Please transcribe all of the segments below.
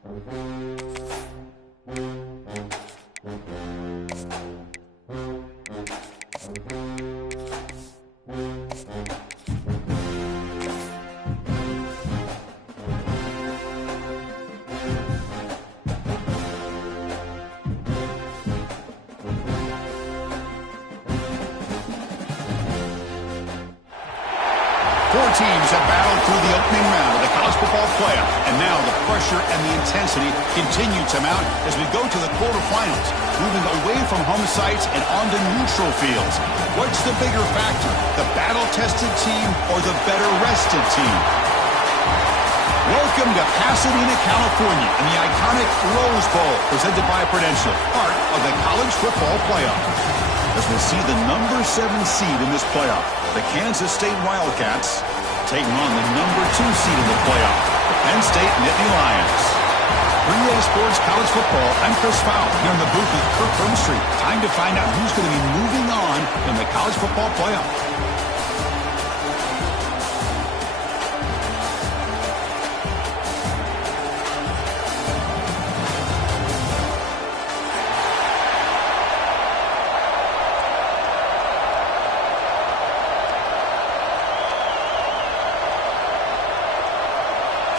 Four teams have battled through the opening round of the college football playoff, and now the pressure and the intensity continue to mount as we go to the quarterfinals, moving away from home sites and onto neutral fields. What's the bigger factor, the battle-tested team or the better-rested team? Welcome to Pasadena, California, in the iconic Rose Bowl, presented by Prudential, part of the college football playoff. As we'll see the number 7 seed in this playoff, the Kansas State Wildcats, taking on the number 2 seed in the playoff, the Penn State Nittany Lions. For EA Sports College Football, I'm Chris Fowle, here in the booth with Kirk Hermstreet. Time to find out who's going to be moving on in the college football playoff.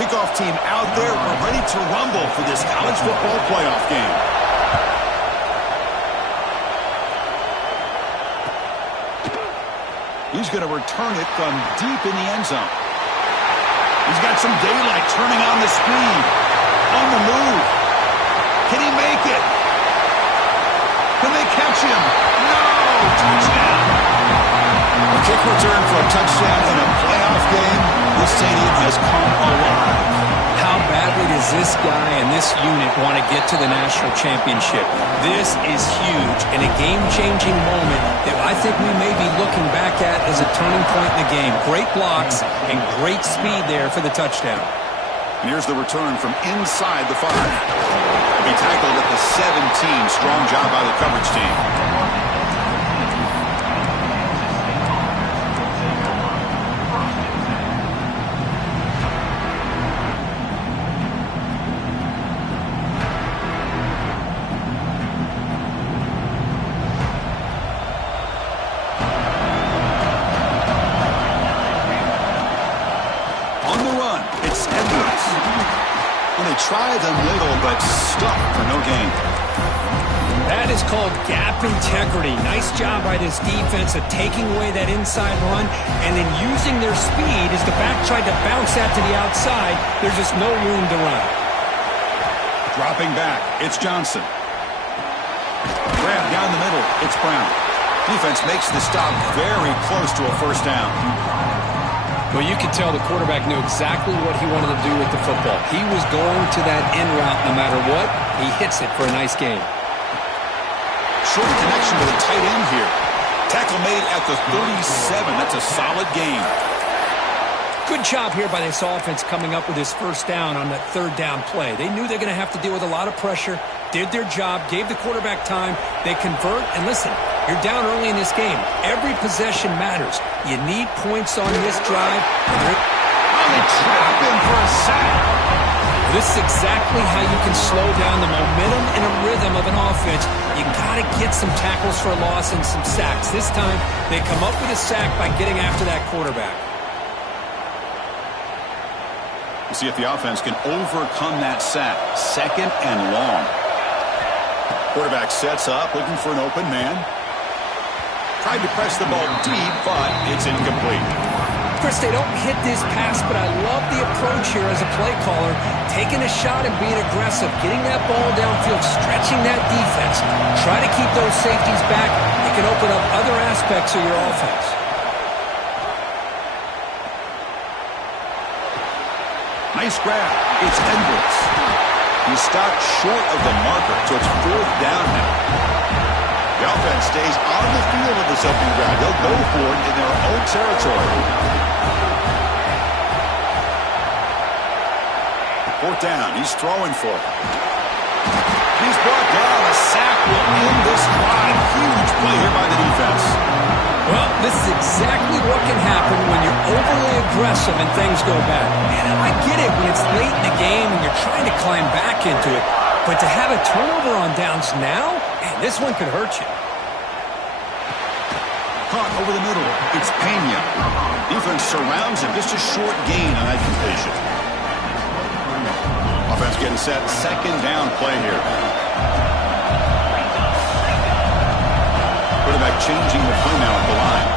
Kickoff team out there. We're ready to rumble for this college football playoff game. He's going to return it from deep in the end zone. He's got some daylight, turning on the speed. On the move. Can he make it? Can they catch him? No! Touchdown! A kick return for a touchdown in a playoff game. This stadium has come alive. How badly does this guy and this unit want to get to the national championship? This is huge and a game-changing moment that I think we may be looking back at as a turning point in the game. Great blocks and great speed there for the touchdown. And here's the return from inside the 5. He'll be tackled at the 17. Strong job by the coverage team. Try the middle, but stuck for no gain. That is called gap integrity. Nice job by this defense of taking away that inside run and then using their speed as the back tried to bounce that to the outside. There's just no room to run. Dropping back, it's Johnson. Grab down the middle, it's Brown. Defense makes the stop very close to a first down. Well, you could tell the quarterback knew exactly what he wanted to do with the football. He was going to that in route no matter what. He hits it for a nice gain. Short connection to the tight end here. Tackle made at the 37. That's a solid gain. Good job here by this offense coming up with this first down on that third down play. They knew they're going to have to deal with a lot of pressure, did their job, gave the quarterback time. They convert, and listen, you're down early in this game. Every possession matters. You need points on this drive. They trap him for a sack. This is exactly how you can slow down the momentum and a rhythm of an offense. You got to get some tackles for a loss and some sacks. This time, they come up with a sack by getting after that quarterback. We'll see if the offense can overcome that sack. Second and long. Quarterback sets up, looking for an open man. Tried to press the ball deep, but it's incomplete. Chris, they don't hit this pass, but I love the approach here as a play caller. Taking a shot and being aggressive, getting that ball downfield, stretching that defense. Try to keep those safeties back. It can open up other aspects of your offense. Nice grab. It's Edwards. He's stopped short of the marker, so it's fourth down now. The offense stays on the field with this opening drive. They'll go for it in their own territory. Fourth down. He's throwing for it. He's brought down. A sack will end this drive. Huge play here by the defense. Well, this is exactly what can happen when you're overly aggressive and things go bad. And I get it when it's late in the game and you're trying to climb back into it. But to have a turnover on downs now, man, this one could hurt you. Caught over the middle. It's Pena. Defense surrounds him. Just a short gain on that completion. Offense getting set. Second down play here. Quarterback changing the play now at the line.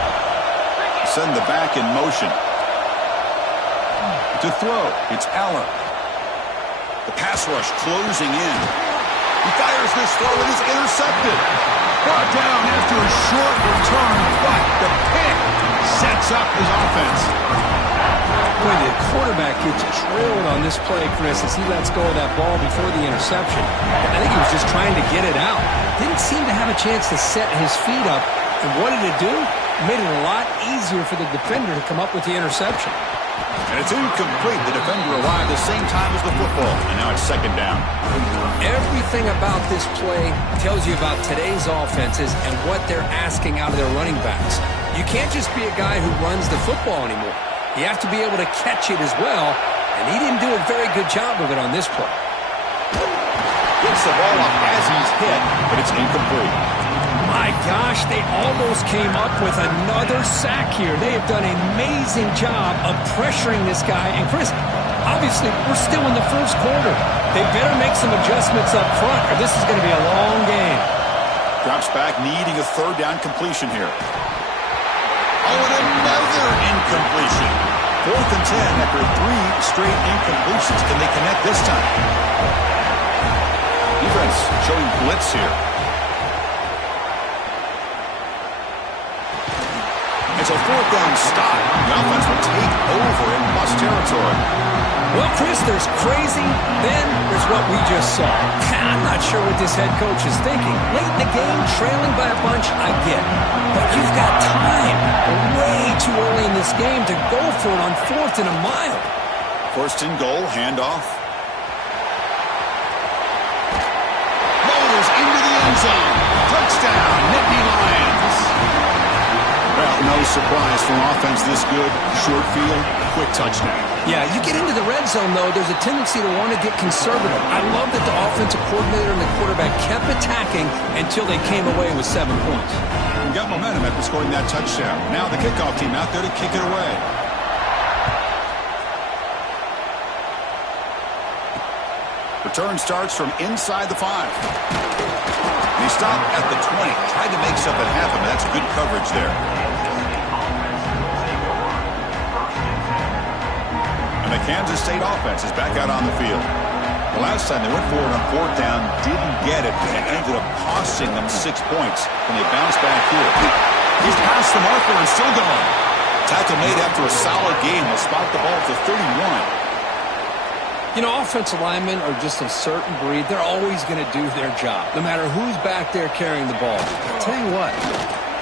Send the back in motion. To throw. It's Allen. The pass rush closing in. He fires this throw and is intercepted. Brought down after a short return, but the pick sets up his offense. Boy, the quarterback gets drilled on this play, Chris, as he lets go of that ball before the interception. I think he was just trying to get it out. Didn't seem to have a chance to set his feet up. And what did it do? Made it a lot easier for the defender to come up with the interception. And it's incomplete. The defender arrived the same time as the football, and now it's second down. Everything about this play tells you about today's offenses and what they're asking out of their running backs. You can't just be a guy who runs the football anymore. You have to be able to catch it as well, and he didn't do a very good job of it on this play. Gets the ball up as he's hit, but it's incomplete. My gosh, they almost came up with another sack here. They have done an amazing job of pressuring this guy. And Chris, obviously, we're still in the first quarter. They better make some adjustments up front, or this is going to be a long game. Drops back, needing a third down completion here. Oh, and another incompletion. 4th and 10 after 3 straight incompletions. Can they connect this time? Defense showing blitz here. It's a 4th down stop. The offense will take over in bus territory. Well, Chris, there's crazy, then there's what we just saw. I'm not sure what this head coach is thinking. Late in the game, trailing by a bunch, I get. But you've got time, way too early in this game to go for it on 4th and a mile. 1st and goal, handoff. Motors into the end zone. Touchdown, Nittany Lions. Well, no surprise from offense this good. Short field, quick touchdown. Yeah, you get into the red zone, though, there's a tendency to want to get conservative. I love that the offensive coordinator and the quarterback kept attacking until they came away with 7 points. We got momentum after scoring that touchdown. Now the kickoff team out there to kick it away. Return starts from inside the 5. He stopped at the 20. Tried to make something happen, but that's good coverage there. And the Kansas State offense is back out on the field. The last time they went forward on 4th down, didn't get it, and it ended up costing them 6 points. And they bounced back here. He's past the marker and still going. Tackle made after a solid game. They'll spot the ball at the 31. You know, offensive linemen are just a certain breed. They're always going to do their job, no matter who's back there carrying the ball. I'll tell you what,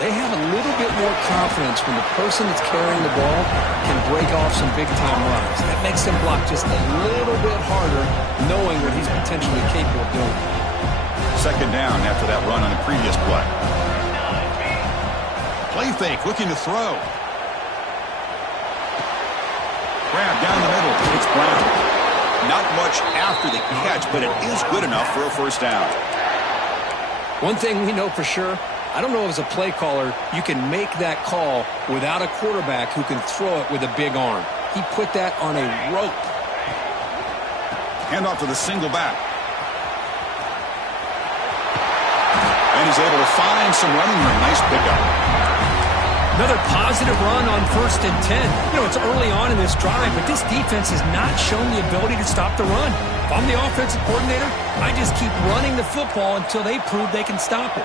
they have a little bit more confidence when the person that's carrying the ball can break off some big-time runs. That makes them block just a little bit harder, knowing what he's potentially capable of doing. Second down after that run on the previous play. Play fake, looking to throw. Grab down the middle. It's Brown. Not much after the catch, but it is good enough for a first down. One thing we know for sure, I don't know as a play caller, you can make that call without a quarterback who can throw it with a big arm. He put that on a rope. Hand off to the single back. And he's able to find some running room. Nice pickup. Another positive run on 1st and 10. You know, it's early on in this drive, but this defense has not shown the ability to stop the run. If I'm the offensive coordinator, I just keep running the football until they prove they can stop it.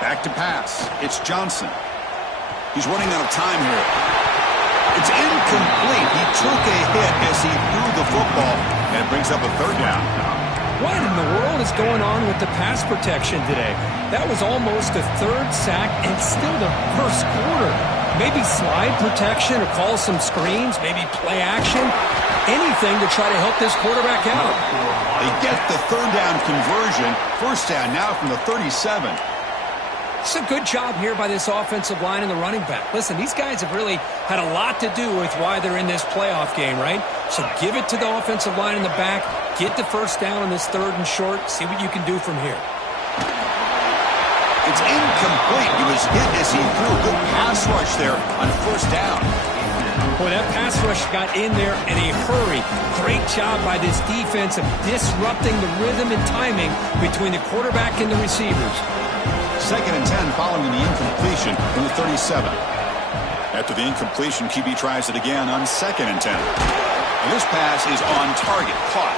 Back to pass. It's Johnson. He's running out of time here. It's incomplete. He took a hit as he threw the football, and it brings up a 3rd down. What in the world is going on with the pass protection today? That was almost a 3rd sack and still the first quarter. Maybe slide protection or call some screens, maybe play action. anything to try to help this quarterback out. They get the third down conversion. First down now from the 37. It's a good job here by this offensive line and the running back. Listen, these guys have really had a lot to do with why they're in this playoff game, right? So give it to the offensive line in the back. Get the first down on this third and short. See what you can do from here. It's incomplete. He was hit as he threw a good pass rush there on first down. Boy, that pass rush got in there in a hurry. Great job by this defense of disrupting the rhythm and timing between the quarterback and the receivers. 2nd and 10 following the incompletion from the 37. After the incompletion, QB tries it again on 2nd and 10. And this pass is on target, caught.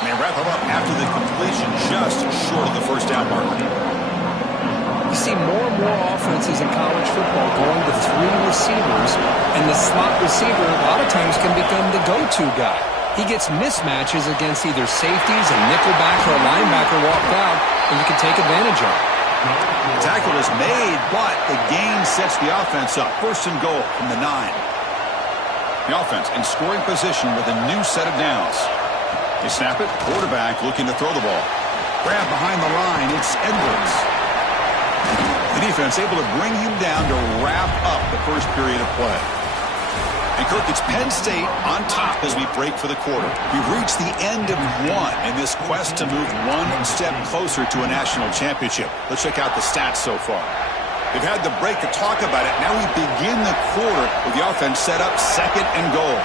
And they wrap it up after the completion, just short of the first down marker. You see more and more offenses in college football going to 3 receivers, and the slot receiver a lot of times can become the go-to guy. He gets mismatches against either safeties, a nickelback, or a linebacker walked out, and you can take advantage of it. The tackle is made, but the gain sets the offense up. 1st and goal from the 9. The offense in scoring position with a new set of downs. They snap it, quarterback looking to throw the ball. Grab behind the line, it's Edwards. The defense able to bring him down to wrap up the first period of play. And Kirk, it's Penn State on top as we break for the quarter. We've reached the end of one in this quest to move one step closer to a national championship. Let's check out the stats so far. They've had the break to talk about it. Now we begin the quarter with the offense set up 2nd and goal.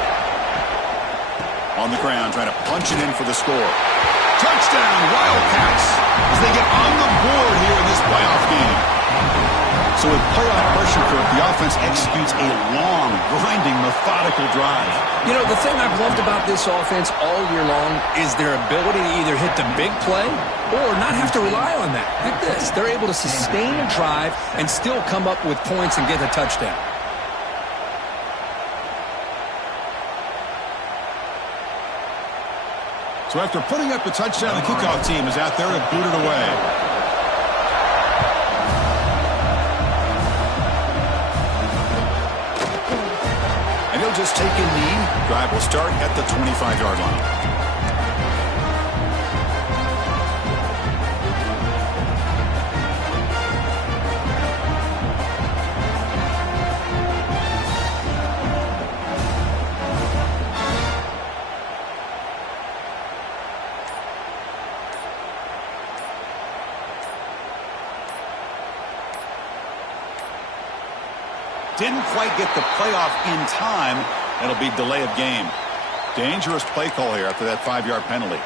On the ground, trying to punch it in for the score. Touchdown, Wildcats, as they get on the board here in this playoff game. So with playoff pressure, Kirk, the offense executes a long, grinding, methodical drive. You know, the thing I've loved about this offense all year long is their ability to either hit the big play or not have to rely on that. Like this, they're able to sustain a drive and still come up with points and get a touchdown. So after putting up a touchdown, the kickoff team is out there to boot it away. And he'll just take a knee. Drive will start at the 25-yard line. Didn't quite get the playoff in time. That'll be delay of game. Dangerous play call here after that 5-yard penalty.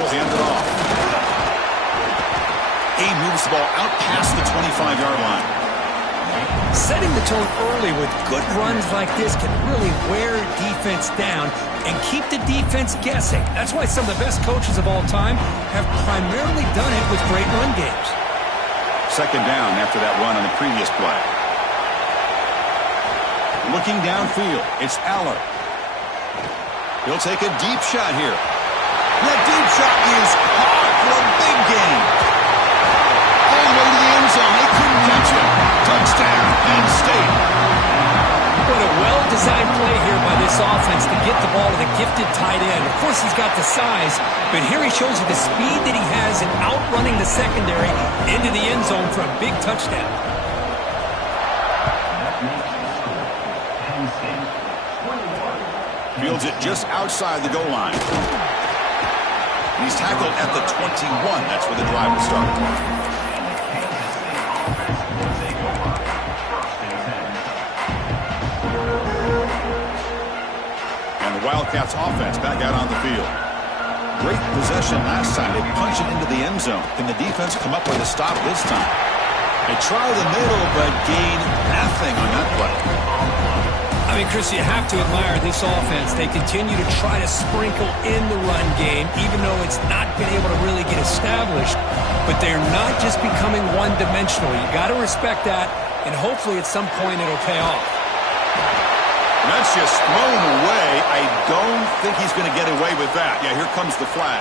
He'll hand it off. He moves the ball out past the 25-yard line. Setting the tone early with good runs like this can really wear defense down and keep the defense guessing. That's why some of the best coaches of all time have primarily done it with great run games. 2nd down after that run on the previous play. Looking downfield, it's Aller. He'll take a deep shot here. That deep shot is caught for a big gain. All the way to the end zone. They couldn't catch him. Touchdown, Penn State. What a well-designed play here by this offense to get the ball to the gifted tight end. Of course, he's got the size, but here he shows you the speed that he has in outrunning the secondary into the end zone for a big touchdown. Fields it just outside the goal line. He's tackled at the 21. That's where the drive will start. Wildcats offense back out on the field. Great possession last time. They punch it into the end zone. Can the defense come up with a stop this time? They try the middle, but gain nothing on that play. I mean, Chris, you have to admire this offense. They continue to try to sprinkle in the run game, even though it's not been able to really get established. But they're not just becoming one-dimensional. You got to respect that, and hopefully at some point it'll pay off. That's just thrown away. I don't think he's going to get away with that. Yeah, here comes the flag.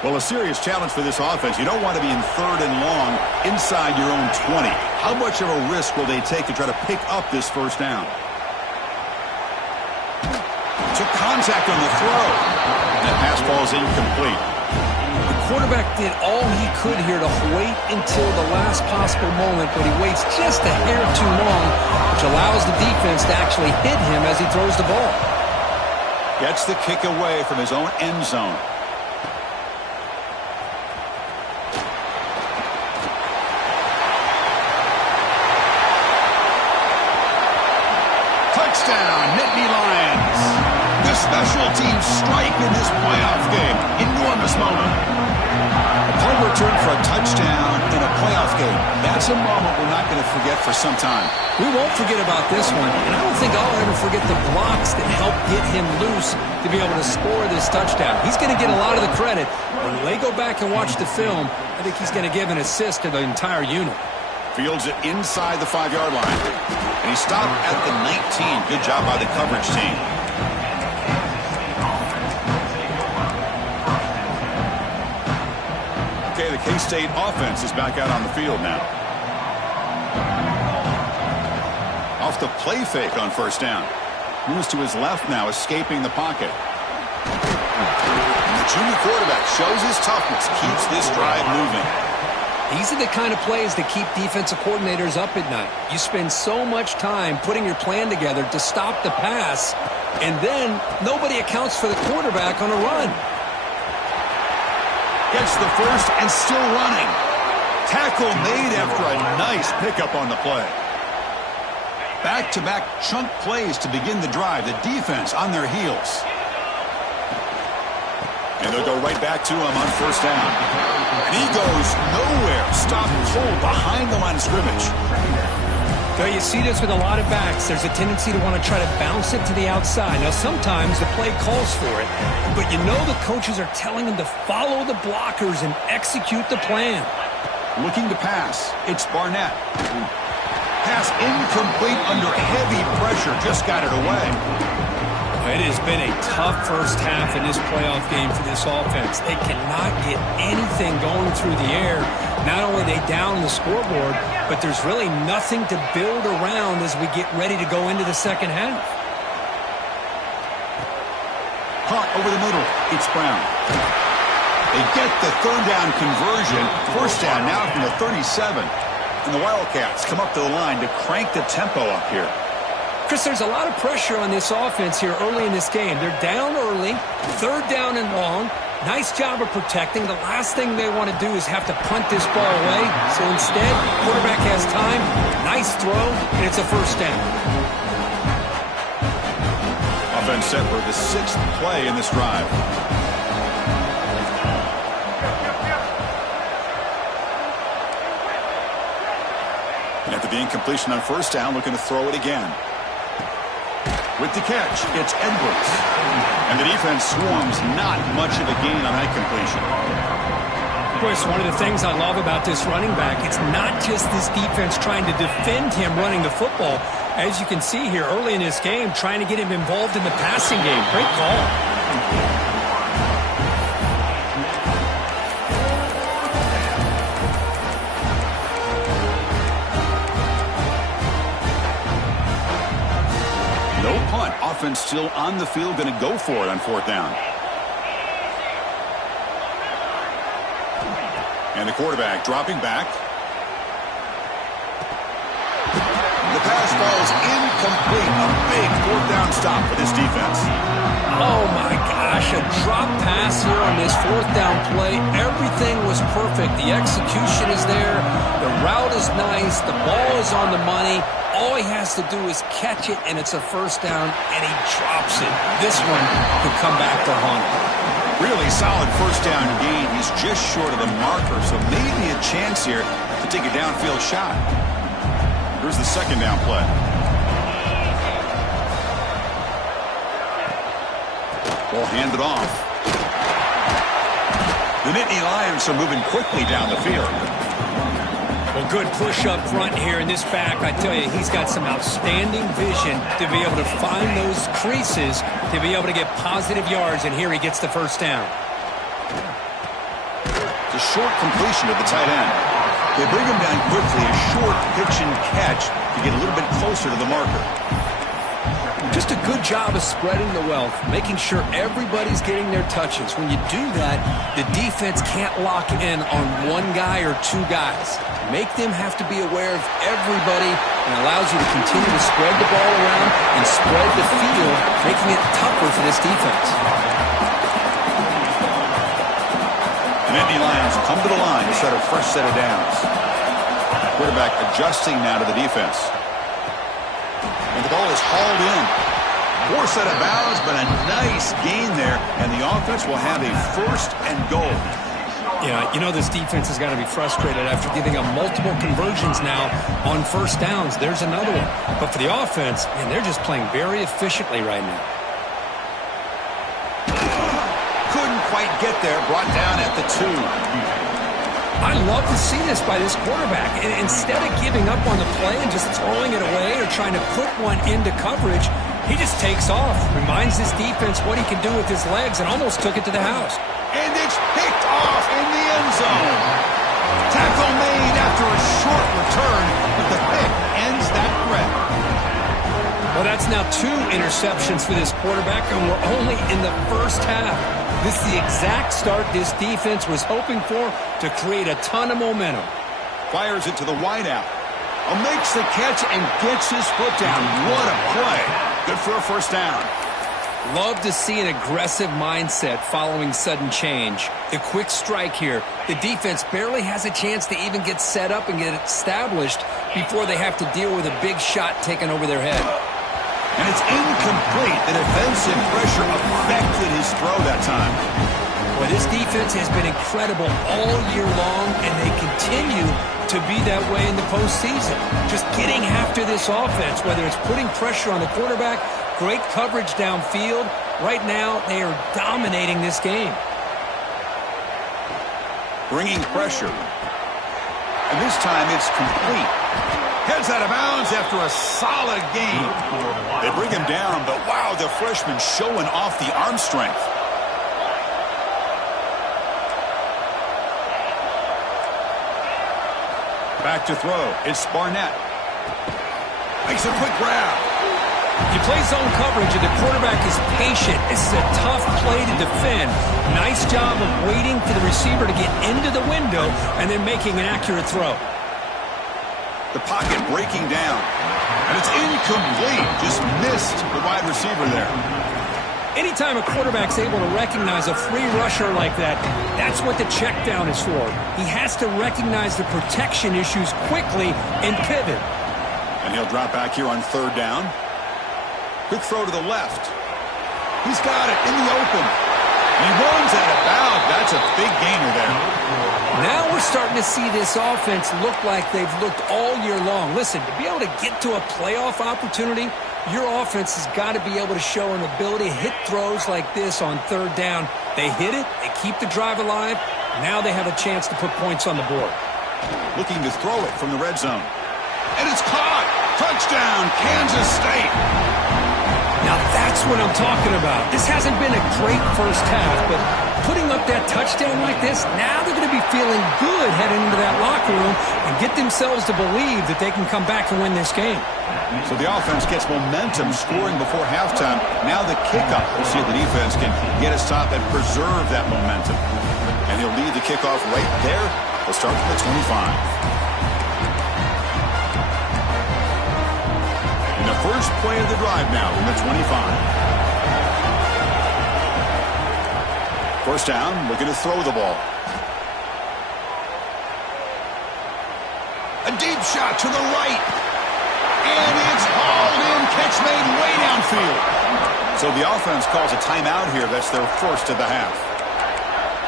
Well, a serious challenge for this offense. You don't want to be in 3rd and long inside your own 20. How much of a risk will they take to try to pick up this first down? Took contact on the throw. And that pass ball is incomplete. The quarterback did all he could here to wait until the last possible moment, but he waits just a hair too long, which allows the defense to actually hit him as he throws the ball. Gets the kick away from his own end zone. Touchdown, Nittany Lions. The special teams strike in this playoff game. Enormous moment. A punt return for a touchdown in a playoff game. That's a moment we're not going to forget for some time. We won't forget about this one, and I don't think I'll ever forget the blocks that helped get him loose to be able to score this touchdown. He's going to get a lot of the credit. When they go back and watch the film, I think he's going to give an assist to the entire unit. Fields it inside the 5-yard line. And he stopped at the 19. Good job by the coverage team. Okay, the K-State offense is back out on the field now. Off the play fake on first down. Moves to his left now, escaping the pocket. And the junior quarterback shows his toughness, keeps this drive moving. These are the kind of plays that keep defensive coordinators up at night. You spend so much time putting your plan together to stop the pass, and then nobody accounts for the quarterback on a run. Gets the first and still running. Tackle made after a nice pickup on the play. Back-to-back chunk plays to begin the drive. The defense on their heels. And they'll go right back to him on first down. And he goes nowhere. Stopped cold behind the line of scrimmage. So you see this with a lot of backs. There's a tendency to want to try to bounce it to the outside. Now, sometimes the play calls for it, but you know the coaches are telling them to follow the blockers and execute the plan. Looking to pass. It's Barnett. Pass incomplete under heavy pressure. Just got it away. It has been a tough first half in this playoff game for this offense. They cannot get anything going through the air. Not only are they down the scoreboard, but there's really nothing to build around as we get ready to go into the second half. Hot over the middle. It's Brown. They get the third down conversion. First down now from the 37. And the Wildcats come up to the line to crank the tempo up here. Chris, there's a lot of pressure on this offense here early in this game. They're down early, third down and long. Nice job of protecting. The last thing they want to do is have to punt this ball away. So instead, quarterback has time, nice throw, and it's a first down. Offense set for the 6th play in this drive. And after the incompletion on first down, looking to throw it again. With the catch, it's Edwards. And the defense swarms, not much of a gain on that completion. Chris, one of the things I love about this running back, it's not just this defense trying to defend him running the football. As you can see here early in this game, trying to get him involved in the passing game. Great call. Offense still on the field, going to go for it on fourth down. And the quarterback dropping back. The pass falls incomplete. A big fourth down stop for this defense. Oh my gosh, a drop pass here on this fourth down play. Everything was perfect. The execution is there. The route is nice. The ball is on the money. All he has to do is catch it, and it's a first down, and he drops it. This one could come back to haunt him. Really solid first down gain. He's just short of the marker, so maybe a chance here to take a downfield shot. Here's the second down play. Ball handed off. The Nittany Lions are moving quickly down the field. Well, good push up front here in this back. I tell you, he's got some outstanding vision to be able to find those creases, to be able to get positive yards, and here he gets the first down. a short completion to the tight end. They bring him down quickly, a short pitch and catch to get a little bit closer to the marker. Just a good job of spreading the wealth, making sure everybody's getting their touches. When you do that, the defense can't lock in on one guy or two guys. Make them have to be aware of everybody and allows you to continue to spread the ball around and spread the field, making it tougher for this defense. The Nittany Lions come to the line to set a fresh set of downs. Quarterback adjusting now to the defense. And the ball is hauled in. Poor set of bounds, but a nice gain there, and the offense will have a first and goal. Yeah, you know this defense has got to be frustrated after giving up multiple conversions now on first downs. There's another one. But for the offense, man, they're just playing very efficiently right now. Couldn't quite get there, brought down at the 2. I love to see this by this quarterback. And instead of giving up on the play and just throwing it away or trying to put one into coverage, he just takes off, reminds his defense what he can do with his legs, and almost took it to the house. And it's picked off in the end zone. Tackle made after a short return, but the pick ends that threat. Well, that's now 2 interceptions for this quarterback, and we're only in the first half. This is the exact start this defense was hoping for to create a ton of momentum. Fires it to the wideout. Makes the catch and gets his foot down. What a play. Good for a first down. Love to see an aggressive mindset following sudden change. The quick strike here. The defense barely has a chance to even get set up and get established before they have to deal with a big shot taken over their head. And it's incomplete. The defensive pressure affected his throw that time. Well, this defense has been incredible all year long, and they continue to be that way in the postseason. Just getting after this offense, whether it's putting pressure on the quarterback, great coverage downfield. Right now, they are dominating this game. Bringing pressure. And this time it's complete. Heads out of bounds after a solid gain. They bring him down, but wow, the freshman showing off the arm strength. Back to throw. It's Barnett. Makes a quick grab. You play zone coverage and the quarterback is patient. This is a tough play to defend. Nice job of waiting for the receiver to get into the window and then making an accurate throw. The pocket breaking down. And it's incomplete. Just missed the wide receiver there. Anytime a quarterback's able to recognize a free rusher like that, that's what the check down is for. He has to recognize the protection issues quickly and pivot. And he'll drop back here on third down. Quick throw to the left. He's got it in the open. He runs out of bounds. That's a big gainer there. Now we're starting to see this offense look like they've looked all year long. Listen, to be able to get to a playoff opportunity, your offense has got to be able to show an ability to hit throws like this on third down. They hit it, they keep the drive alive. Now they have a chance to put points on the board. Looking to throw it from the red zone. And it's caught. Touchdown, Kansas State. Now that's what I'm talking about. This hasn't been a great first half, but putting up that touchdown like this, now they're going to be feeling good heading into that locker room and get themselves to believe that they can come back and win this game. So the offense gets momentum scoring before halftime. Now the kickoff. We'll see if the defense can get a stop and preserve that momentum. And he'll lead the kickoff right there. They'll start from the 25. The first play of the drive now from the 25. First down, looking to throw the ball. A deep shot to the right. And it's hauled in, catch made way downfield. So the offense calls a timeout here. That's their first of the half.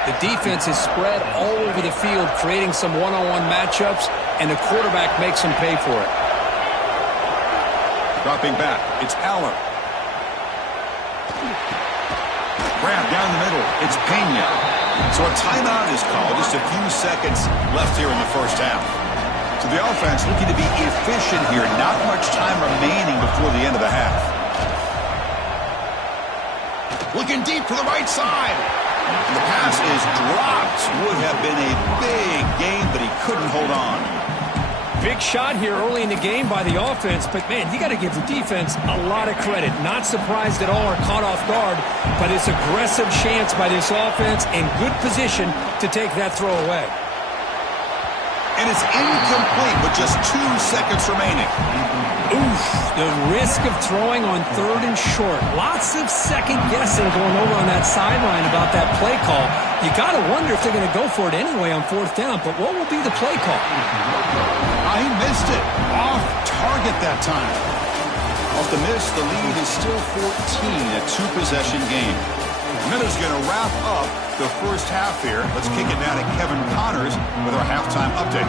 The defense is spread all over the field, creating some one-on-one matchups, and the quarterback makes them pay for it. Dropping back, it's Aller. Grab down the middle, it's Pena. So a timeout is called, just a few seconds left here in the first half. So the offense looking to be efficient here, not much time remaining before the end of the half. Looking deep to the right side. And the pass is dropped. Would have been a big gain, but he couldn't hold on. Big shot here early in the game by the offense, but, man, you got to give the defense a lot of credit. Not surprised at all or caught off guard, but it's aggressive chance by this offense in good position to take that throw away. And it's incomplete with just 2 seconds remaining. Oof, the risk of throwing on 3rd and short. Lots of second guessing going over on that sideline about that play call. You got to wonder if they're going to go for it anyway on 4th down, but what will be the play call? He missed it. Off target that time. Off the miss, the lead is still 14, a 2-possession game. Minutes going to wrap up the first half here. Let's kick it down to Kevin Connors with our halftime update.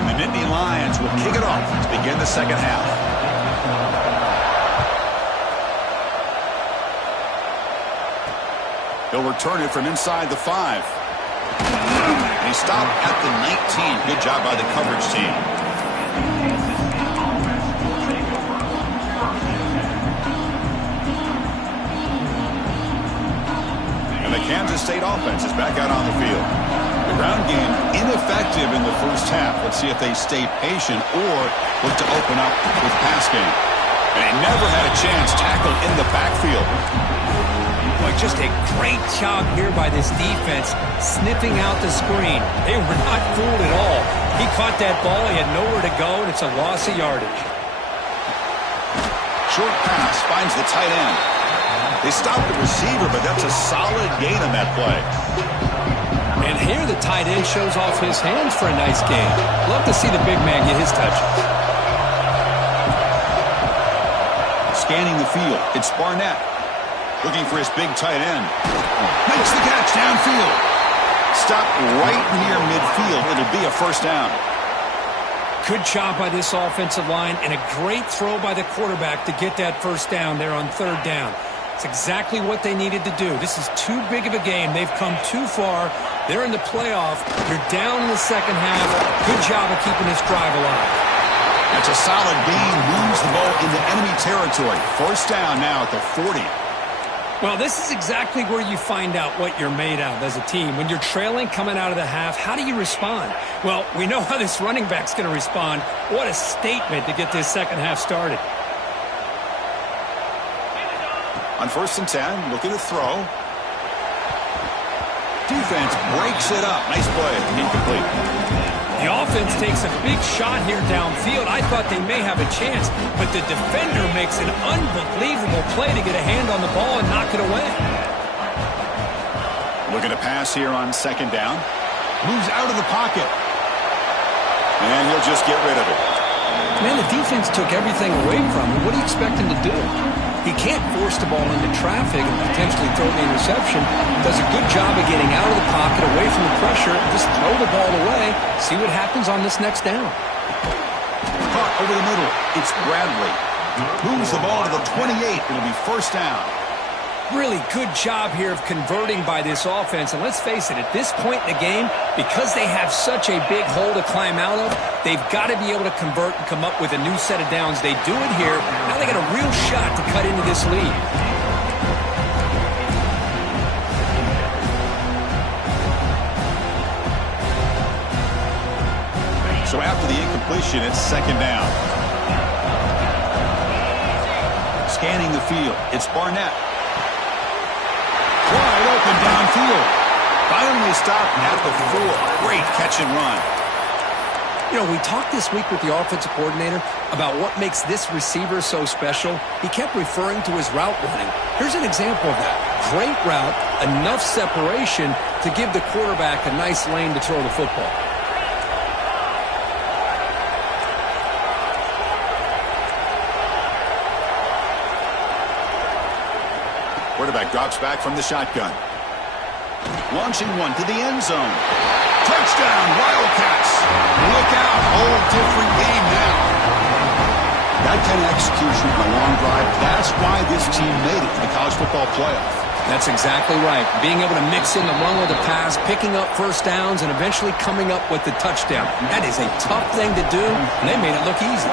And the Nittany Lions will kick it off to begin the second half. He'll return it from inside the 5. And he stopped at the 19. Good job by the coverage team. And the Kansas State offense is back out on the field. The ground game ineffective in the first half. Let's see if they stay patient or look to open up with pass game. And they never had a chance tackled in the backfield. Boy, just a great job here by this defense, sniffing out the screen. They were not fooled at all. He caught that ball. He had nowhere to go, and it's a loss of yardage. Short pass finds the tight end. They stopped the receiver, but that's a solid gain on that play. And here the tight end shows off his hands for a nice gain. Love to see the big man get his touches. Scanning the field, it's Barnett. Looking for his big tight end. Makes the catch downfield. Stop right near midfield. It'll be a first down. Good job by this offensive line and a great throw by the quarterback to get that first down there on 3rd down. It's exactly what they needed to do. This is too big of a game. They've come too far. They're in the playoff. You're down in the second half. Good job of keeping this drive alive. That's a solid gain. Moves the ball into enemy territory. First down now at the 40. Well, this is exactly where you find out what you're made of as a team. When you're trailing coming out of the half, how do you respond? Well, we know how this running back's going to respond. What a statement to get this second half started. On 1st and 10, looking to throw. Defense breaks it up. Nice play. Incomplete. The offense takes a big shot here downfield. I thought they may have a chance, but the defender makes an unbelievable play to get a hand on the ball and knock it away. Looking to pass here on 2nd down. Moves out of the pocket. And he'll just get rid of it. Man, the defense took everything away from him. What do you expect him to do? He can't force the ball into traffic and potentially throw the interception. Does a good job of getting out of the pocket, away from the pressure, and just throw the ball away. See what happens on this next down. Caught over the middle. It's Bradley. Moves the ball to the 28. It'll be first down. Really good job here of converting by this offense. And let's face it, at this point in the game, because they have such a big hole to climb out of, they've got to be able to convert and come up with a new set of downs. They do it here. Now they got a real shot to cut into this lead. So after the incompletion, it's 2nd down. Scanning the field, it's Barnett. Wide open downfield. Finally stopped at the 4. Great catch and run. You know, we talked this week with the offensive coordinator about what makes this receiver so special. He kept referring to his route running. Here's an example of that. Great route, enough separation to give the quarterback a nice lane to throw the football. Quarterback drops back from the shotgun. Launching one to the end zone. Touchdown, Wildcats. Look out, whole different game now. That kind of execution on a long drive, that's why this team made it to the college football playoff. That's exactly right. Being able to mix in the run with the pass, picking up first downs, and eventually coming up with the touchdown. That is a tough thing to do, and they made it look easy.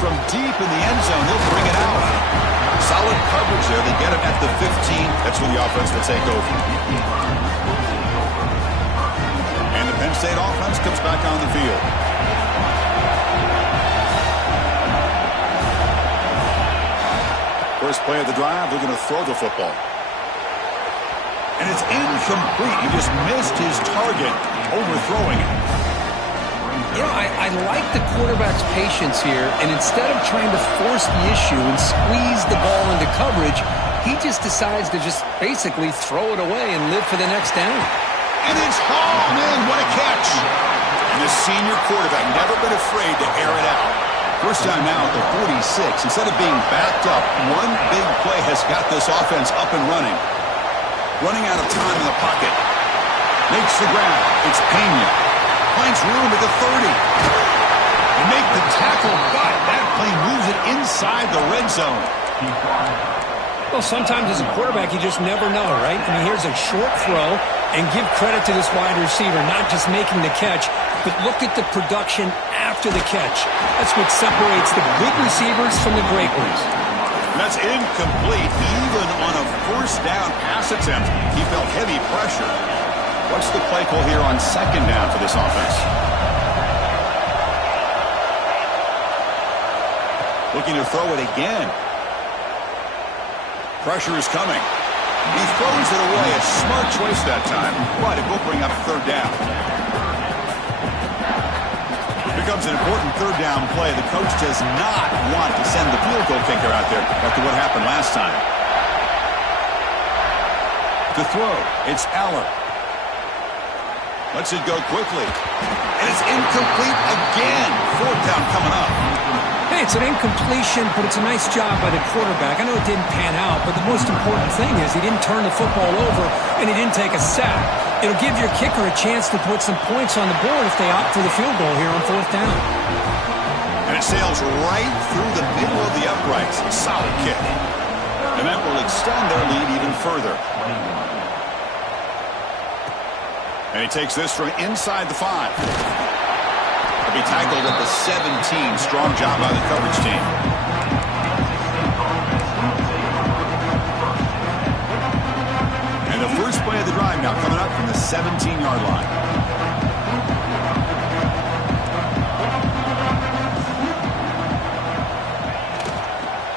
from deep in the end zone. He'll bring it out. Solid coverage there. They get him at the 15. That's where the offense will take over. And the Penn State offense comes back on the field. First play of the drive, they're going to throw the football. And it's incomplete. He just missed his target, overthrowing it. You know, I like the quarterback's patience here, and instead of trying to force the issue and squeeze the ball into coverage, he just decides to just basically throw it away and live for the next down. And it's hauled in. What a catch. And the senior quarterback never been afraid to air it out. First down now at the 46. Instead of being backed up, one big play has got this offense up and running. Running out of time in the pocket. Makes the grab. It's Pena. Finds room at the 30. They make the tackle, but that play moves it inside the red zone. Well, sometimes as a quarterback, you just never know, right? I mean, here's a short throw, and give credit to this wide receiver, not just making the catch, but look at the production after the catch. That's what separates the good receivers from the great ones. That's incomplete. Even on a first down pass attempt, he felt heavy pressure. What's the play call here on second down for this offense? Looking to throw it again. Pressure is coming. He throws it away. A smart choice that time, but it will bring up third down. Here comes an important third down play. The coach does not want to send the field goal kicker out there after what happened last time. To throw, it's Aller. Lets it go quickly. And it's incomplete again. Fourth down coming up. Hey, it's an incompletion, but it's a nice job by the quarterback. I know it didn't pan out, but the most important thing is he didn't turn the football over and he didn't take a sack. It'll give your kicker a chance to put some points on the board if they opt for the field goal here on fourth down. And it sails right through the middle of the uprights. Solid kick. And that will extend their lead even further. And he takes this from inside the 5. He'll be tackled at the 17. Strong job by the coverage team. And the first play of the drive now coming up from the 17-yard line.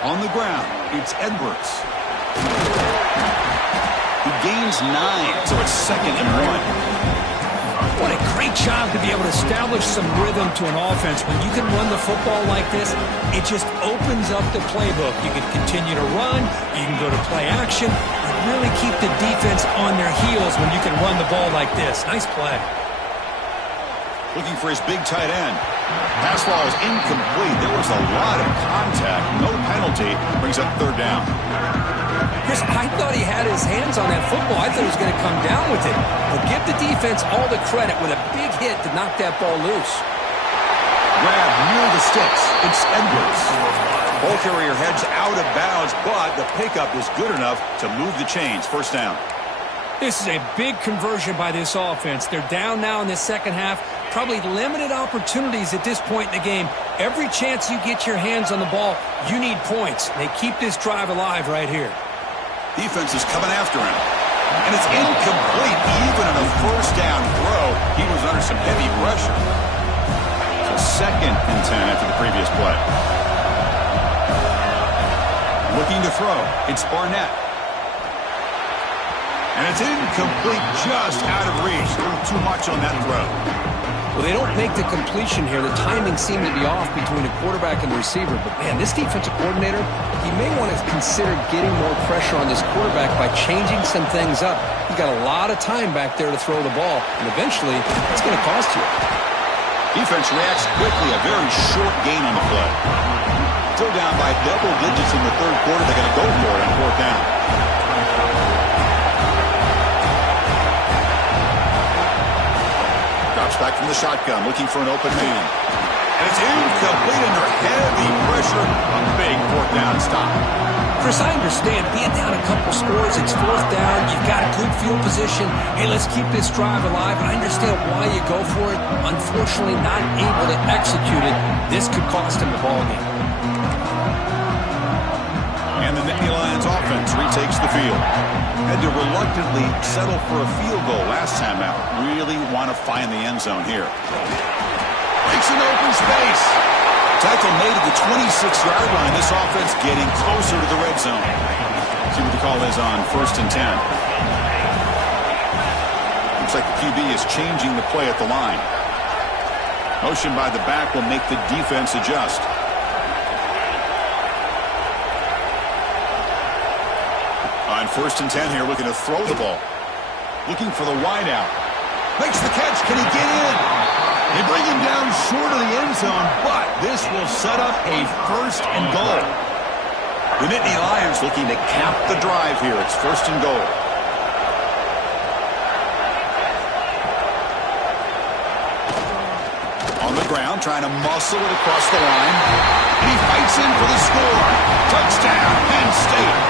On the ground, it's Edwards. He gains 9, so it's 2nd and 1. What a great job to be able to establish some rhythm to an offense. When you can run the football like this, it just opens up the playbook. You can continue to run, you can go to play action, and really keep the defense on their heels when you can run the ball like this. Nice play. Looking for his big tight end. Pass ball is incomplete. There was a lot of contact. No penalty. Brings up third down. Chris, I thought he had his hands on that football. I thought he was going to come down with it. But give the defense all the credit with a big hit to knock that ball loose. Grab near the sticks. It's Edwards. Ball carrier heads out of bounds, but the pickup is good enough to move the chains. First down. This is a big conversion by this offense. They're down now in the second half. Probably limited opportunities at this point in the game. Every chance you get your hands on the ball, you need points. They keep this drive alive right here. Defense is coming after him. And it's incomplete. Even on a first down throw, he was under some heavy pressure. So 2nd and 10 after the previous play. Looking to throw. It's Barnett. And it's incomplete, just out of reach. A little too much on that throw. Well, they don't make the completion here. The timing seemed to be off between the quarterback and the receiver. But, man, this defensive coordinator, he may want to consider getting more pressure on this quarterback by changing some things up. He got a lot of time back there to throw the ball, and eventually it's going to cost you. Defense reacts quickly. A very short gain on the play. Still down by double digits in the third quarter. They're going to go for it on fourth down. Back from the shotgun, looking for an open man. And it's incomplete under heavy pressure. A big fourth down stop. Chris, I understand being down a couple scores, it's fourth down, you've got a good field position. Hey, let's keep this drive alive. I understand why you go for it. Unfortunately, not able to execute it. This could cost him the ballgame. And the Nittany Lions offense retakes the field. Had to reluctantly settle for a field goal last time out. Really want to find the end zone here. Breaks an open space. Tackle made at the 26-yard line. This offense getting closer to the red zone. See what the call is on 1st and 10. Looks like the QB is changing the play at the line. Motion by the back will make the defense adjust. On 1st and 10 here, looking to throw the ball. Looking for the wide out. Makes the catch. Can he get in? They bring him down short of the end zone, but this will set up a 1st and goal. The Nittany Lions looking to cap the drive here. It's 1st and goal. On the ground, trying to muscle it across the line. And he fights in for the score. Touchdown, Penn State.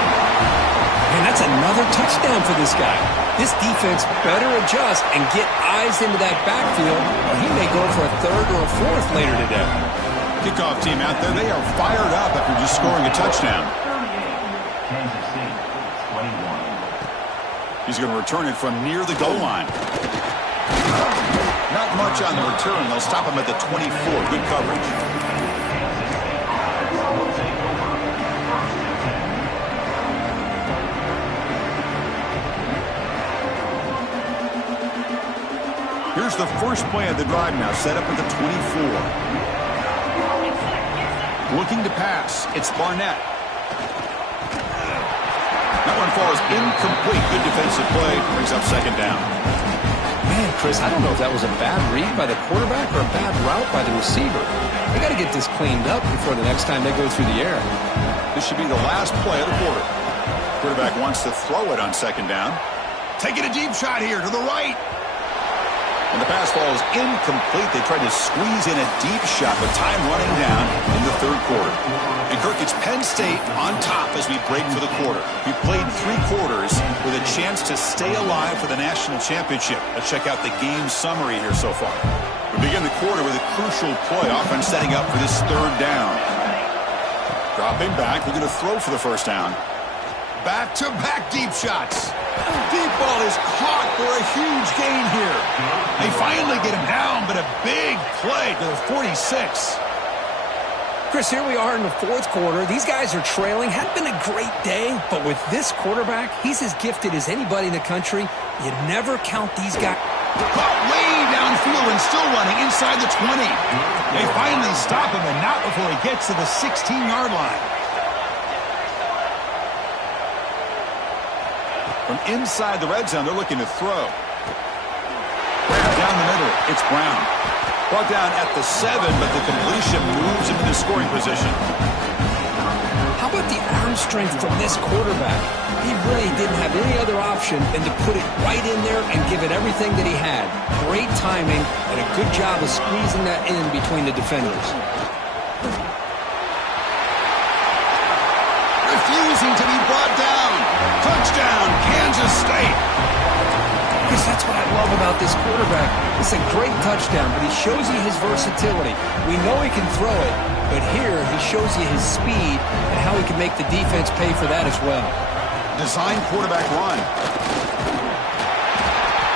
And that's another touchdown for this guy. This defense better adjust and get eyes into that backfield, or he may go for a 3rd or a 4th later today. Kickoff team out there, they are fired up after just scoring a touchdown. He's going to return it from near the goal line. Not much on the return. They'll stop him at the 24. Good coverage. Here's the first play of the drive now, set up at the 24. Looking to pass. It's Barnett. That one falls incomplete. Good defensive play. Brings up 2nd down. Man, Chris, I don't know if that was a bad read by the quarterback or a bad route by the receiver. They got to get this cleaned up before the next time they go through the air. This should be the last play of the quarter. Quarterback wants to throw it on 2nd down. Taking a deep shot here to the right. And the pass falls incomplete. They tried to squeeze in a deep shot, but time running down in the 3rd quarter. And Kirk, it's Penn State on top as we break for the quarter. We played 3 quarters with a chance to stay alive for the national championship. Let's check out the game summary here so far. We begin the quarter with a crucial play, offense setting up for this 3rd down. Dropping back, looking to throw for the 1st down. Back-to-back deep shots. Deep ball is caught for a huge gain here. They finally get him down, but a big play to the 46. Chris, here we are in the 4th quarter. These guys are trailing. Had been a great day, but with this quarterback, he's as gifted as anybody in the country. You never count these guys. Caught way downfield and still running inside the 20. They finally stop him, and not before he gets to the 16-yard line. From inside the red zone, they're looking to throw. Down the middle, it's Brown. Brought down at the 7, but the completion moves him into scoring position. How about the arm strength from this quarterback? He really didn't have any other option than to put it right in there and give it everything that he had. Great timing and a good job of squeezing that in between the defenders. Refusing to be brought down. Touchdown, Kansas State. Because that's what I love about this quarterback. It's a great touchdown, but he shows you his versatility. We know he can throw it, but here he shows you his speed and how he can make the defense pay for that as well. Design quarterback run.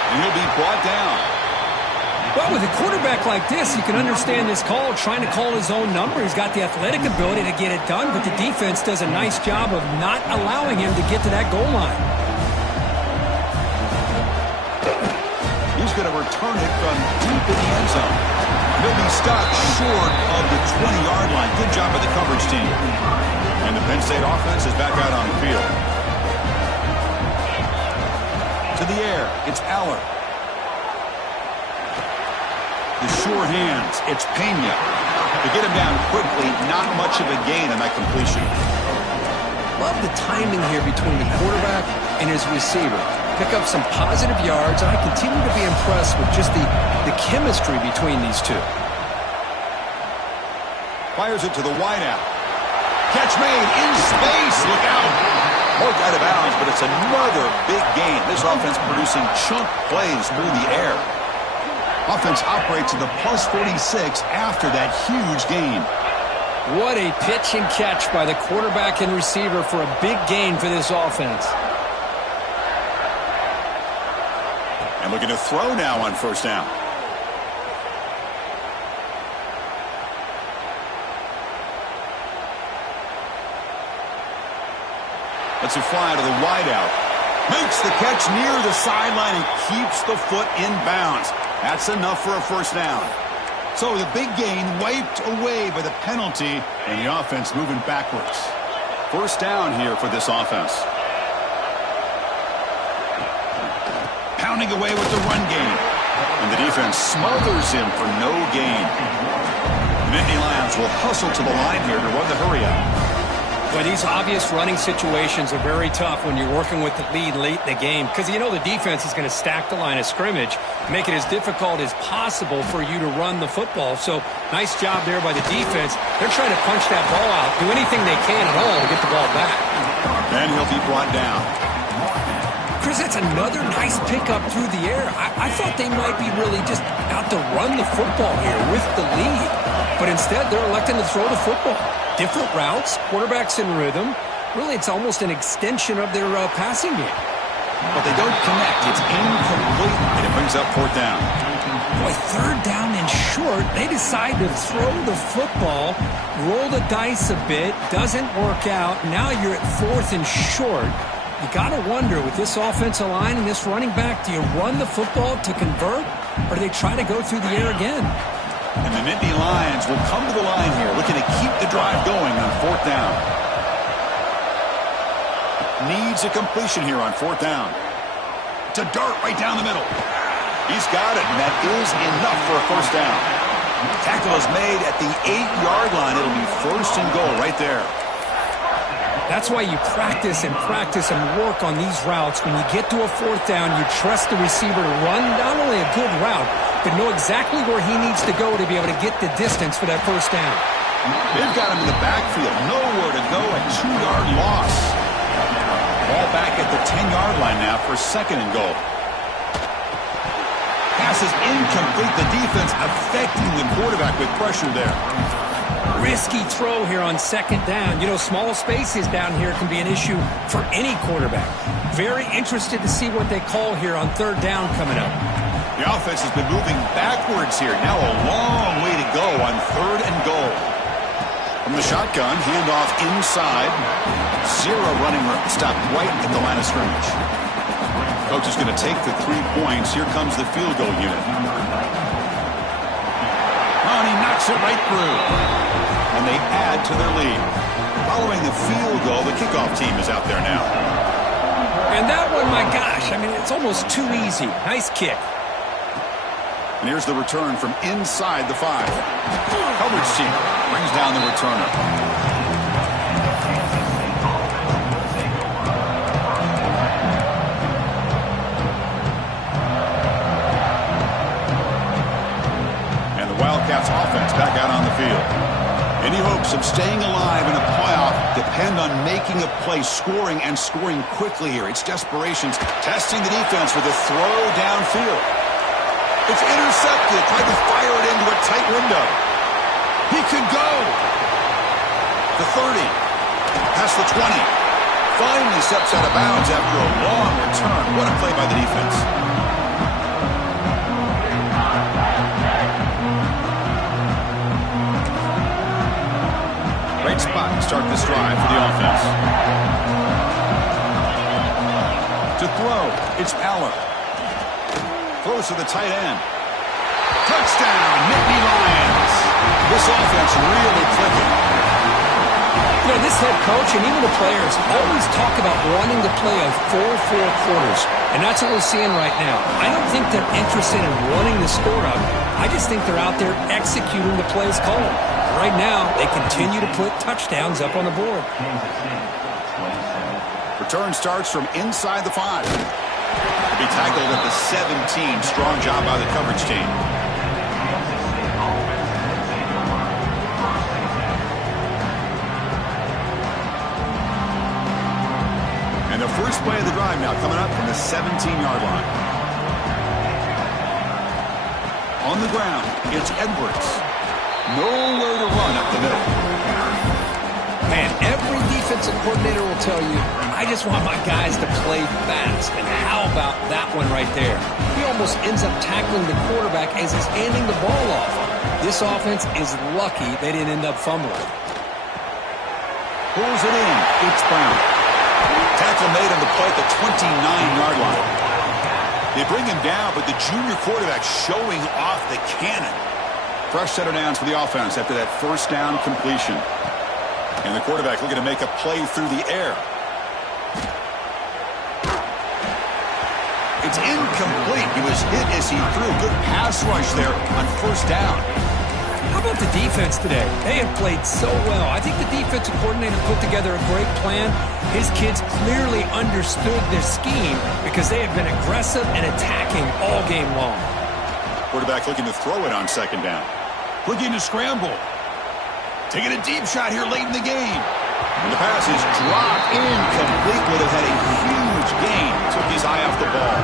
And he'll be brought down. Well, with a quarterback like this, you can understand this call, trying to call his own number. He's got the athletic ability to get it done, but the defense does a nice job of not allowing him to get to that goal line. He's going to return it from deep in the end zone. He'll be stopped short of the 20-yard line. Good job by the coverage team. And the Penn State offense is back out on the field. To the air, it's Aller. The sure hands, it's Pena. To get him down quickly, not much of a gain on that completion. Love the timing here between the quarterback and his receiver. Pick up some positive yards, and I continue to be impressed with just the chemistry between these two. Fires it to the wideout. Catch made in space. Look out. Marked out of bounds, but it's another big gain. This offense producing chunk plays through the air. Offense operates to the plus 46 after that huge gain. What a pitch and catch by the quarterback and receiver for a big gain for this offense. And looking to throw now on first down. Lets it fly to the wideout. Makes the catch near the sideline and keeps the foot in bounds. That's enough for a first down. So the big gain wiped away by the penalty, and the offense moving backwards. First down here for this offense. Pounding away with the run game. And the defense smothers him for no gain. The Nittany Lions will hustle to the line here to run the hurry out. But these obvious running situations are very tough when you're working with the lead late in the game, because you know the defense is going to stack the line of scrimmage, make it as difficult as possible for you to run the football. So nice job there by the defense. They're trying to punch that ball out, do anything they can at all to get the ball back. And he'll be brought down. Chris, that's another nice pickup through the air. I thought they might be really just out to run the football here with the lead. But instead, they're electing to throw the football. Different routes, quarterbacks in rhythm. Really, it's almost an extension of their passing game. But they don't connect. It's incomplete, and it brings up fourth down. Boy, third down and short. They decide to throw the football, roll the dice a bit, doesn't work out. Now you're at fourth and short. You got to wonder, with this offensive line and this running back, do you run the football to convert, or do they try to go through the air again? And the Nittany Lions will come to the line here, looking to keep the drive going on fourth down. Needs a completion here on fourth down. To dart right down the middle. He's got it, and that is enough for a first down. Tackle is made at the 8-yard line. It'll be first and goal right there. That's why you practice and work on these routes. When you get to a fourth down, you trust the receiver to run not only a good route, but know exactly where he needs to go to be able to get the distance for that first down. They've got him in the backfield. Nowhere to go, a 2-yard loss. Ball back at the 10-yard line now for second and goal. Pass is incomplete. The defense affecting the quarterback with pressure there. Risky throw here on second down. You know, small spaces down here can be an issue for any quarterback. Very interested to see what they call here on third down coming up. The offense has been moving backwards here. Now a long way to go on third and goal. From the shotgun, handoff inside. Zero running room. Stopped right at the line of scrimmage. Coach is going to take the 3 points. Here comes the field goal unit. Oh, and he knocks it right through. And they add to their lead. Following the field goal, the kickoff team is out there now. And that one, my gosh, I mean, it's almost too easy. Nice kick. And here's the return from inside the 5. Coverage team brings down the returner. And the Wildcats offense back out on the field. Any hopes of staying alive in a playoff depend on making a play, scoring, and scoring quickly here. It's desperation, testing the defense with a throw downfield. It's intercepted. Tried to fire it into a tight window. He could go. The 30. Past the 20. Finally steps out of bounds after a long return. What a play by the defense. Great spot to start this drive for the offense. To throw, it's Aller. Throws to the tight end. Touchdown, Nittany Lions. This offense really clicking. You know, this head coach and even the players always talk about wanting to play a full 4 quarters. And that's what we're seeing right now. I don't think they're interested in running the score up. I just think they're out there executing the plays called. Right now, they continue to put touchdowns up on the board. Return starts from inside the 5. Be tackled at the 17. Strong job by the coverage team. first play of the drive now coming up from the 17-yard line. On the ground, it's Edwards. Nowhere to run up the middle. Man, every defensive coordinator will tell you, I just want my guys to play fast. And how about that one right there? He almost ends up tackling the quarterback as he's handing the ball off. This offense is lucky they didn't end up fumbling. Pulls it in. It's Brown. Tackle made on the play at the 29-yard line. They bring him down, but the junior quarterback showing off the cannon. Fresh set of downs for the offense after that first down completion. And the quarterback looking to make a play through the air. It's incomplete. He was hit as he threw. Good pass rush there on first down. How about the defense today? They have played so well. I think the defensive coordinator put together a great plan. His kids clearly understood their scheme because they have been aggressive and attacking all game long. Quarterback looking to throw it on second down. Looking to scramble. Taking a deep shot here late in the game. And the pass is dropped incomplete. Would have had a huge gain. Took his eye off the ball.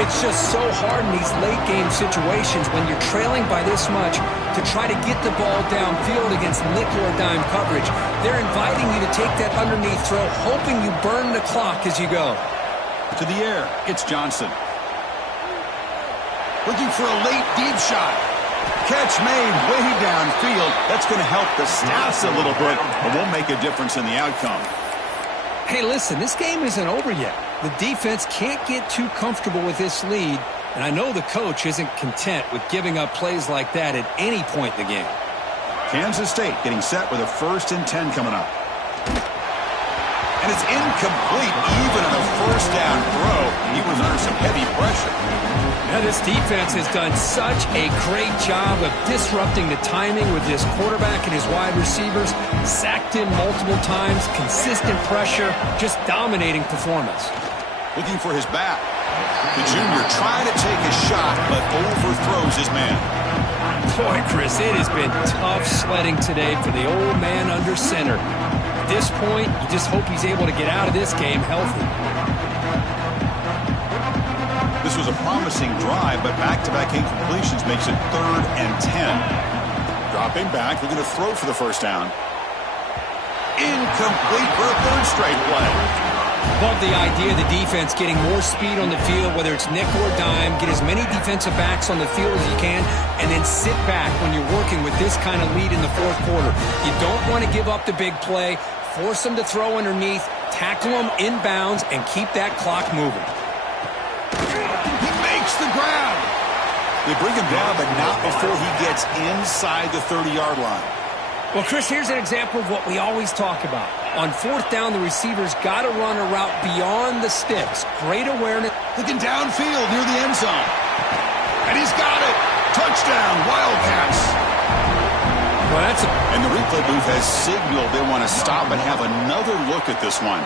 It's just so hard in these late-game situations when you're trailing by this much to try to get the ball downfield against nickel or dime coverage. They're inviting you to take that underneath throw, hoping you burn the clock as you go. To the air, it's Johnson. Looking for a late deep shot. Catch made way downfield. That's going to help the stats a little bit, but won't make a difference in the outcome. Hey, listen, this game isn't over yet. The defense can't get too comfortable with this lead, and I know the coach isn't content with giving up plays like that at any point in the game. Kansas State getting set with a 1st and 10 coming up. And it's incomplete even on a first down throw. He was under some heavy pressure. Now, this defense has done such a great job of disrupting the timing with this quarterback and his wide receivers. Sacked him multiple times, consistent pressure, just dominating performance. Looking for his back. The junior trying to take a shot, but overthrows his man. Boy, Chris, it has been tough sledding today for the old man under center. At this point, you just hope he's able to get out of this game healthy. This was a promising drive, but back-to-back incompletions makes it 3rd and 10. Dropping back, looking to throw for the first down. Incomplete for a 3rd straight play. Love the idea of the defense getting more speed on the field, whether it's nickel or dime, get as many defensive backs on the field as you can, and then sit back when you're working with this kind of lead in the 4th quarter. You don't want to give up the big play, force them to throw underneath, tackle them inbounds, and keep that clock moving. He makes the grab. They bring him down, but not before he gets inside the 30-yard line. Well, Chris, here's an example of what we always talk about. On 4th down, the receiver's got to run a route beyond the sticks. Great awareness. Looking downfield near the end zone. And he's got it. Touchdown, Wildcats. Well, and the replay booth has signaled they want to stop and have another look at this one.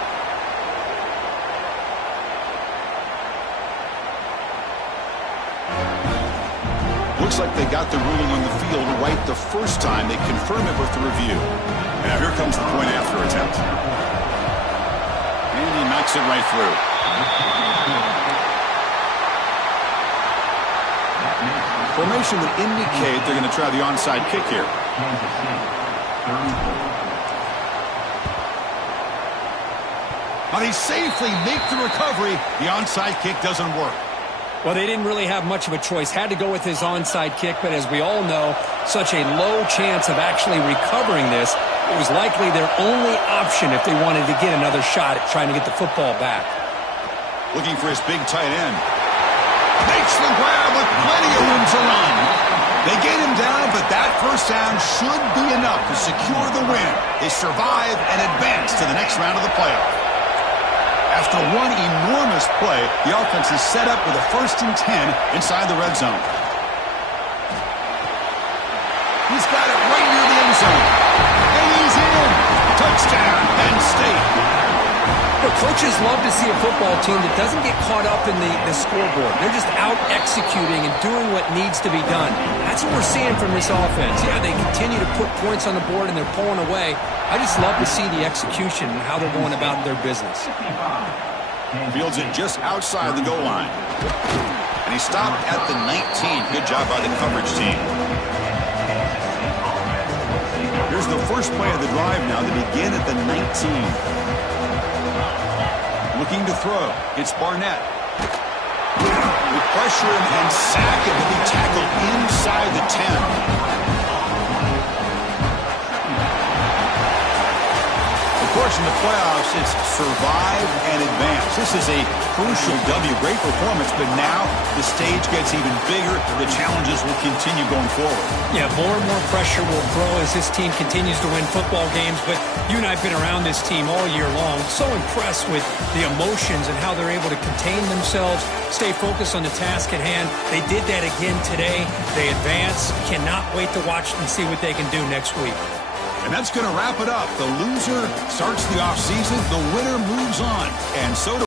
Looks like they got the ruling on the field right the first time. They confirm it with the review. And now here comes the point after attempt. And he knocks it right through. Formation would indicate they're going to try the onside kick here. Now they safely make the recovery. The onside kick doesn't work. Well, they didn't really have much of a choice. Had to go with his onside kick, but as we all know, such a low chance of actually recovering this. It was likely their only option if they wanted to get another shot at trying to get the football back. Looking for his big tight end. Makes the grab with plenty of room to run. They get him down, but that first down should be enough to secure the win. They survive and advance to the next round of the playoff. After one enormous play, the offense is set up with a 1st and 10 inside the red zone. He's got it right near the end zone. And he's in. Touchdown, Penn State. The coaches love to see a football team that doesn't get caught up in the scoreboard. They're just out executing and doing what needs to be done. That's what we're seeing from this offense. Yeah, they continue to put points on the board and they're pulling away. I just love to see the execution and how they're going about their business. Fields it just outside the goal line. And he stopped at the 19. Good job by the coverage team. Here's the first play of the drive now. They begin at the 19. Looking to throw. It's Barnett. With pressure and sack, and he'll be tackled inside the 10. Of course, in the playoffs, it's survive and advance. This is a crucial W. Great performance, but now the stage gets even bigger. The challenges will continue going forward. Yeah, more and more pressure will grow as this team continues to win football games. But you and I have been around this team all year long. So impressed with the emotions and how they're able to contain themselves, stay focused on the task at hand. They did that again today. They advance. Cannot wait to watch and see what they can do next week. And that's going to wrap it up. The loser starts the offseason. The winner moves on. And so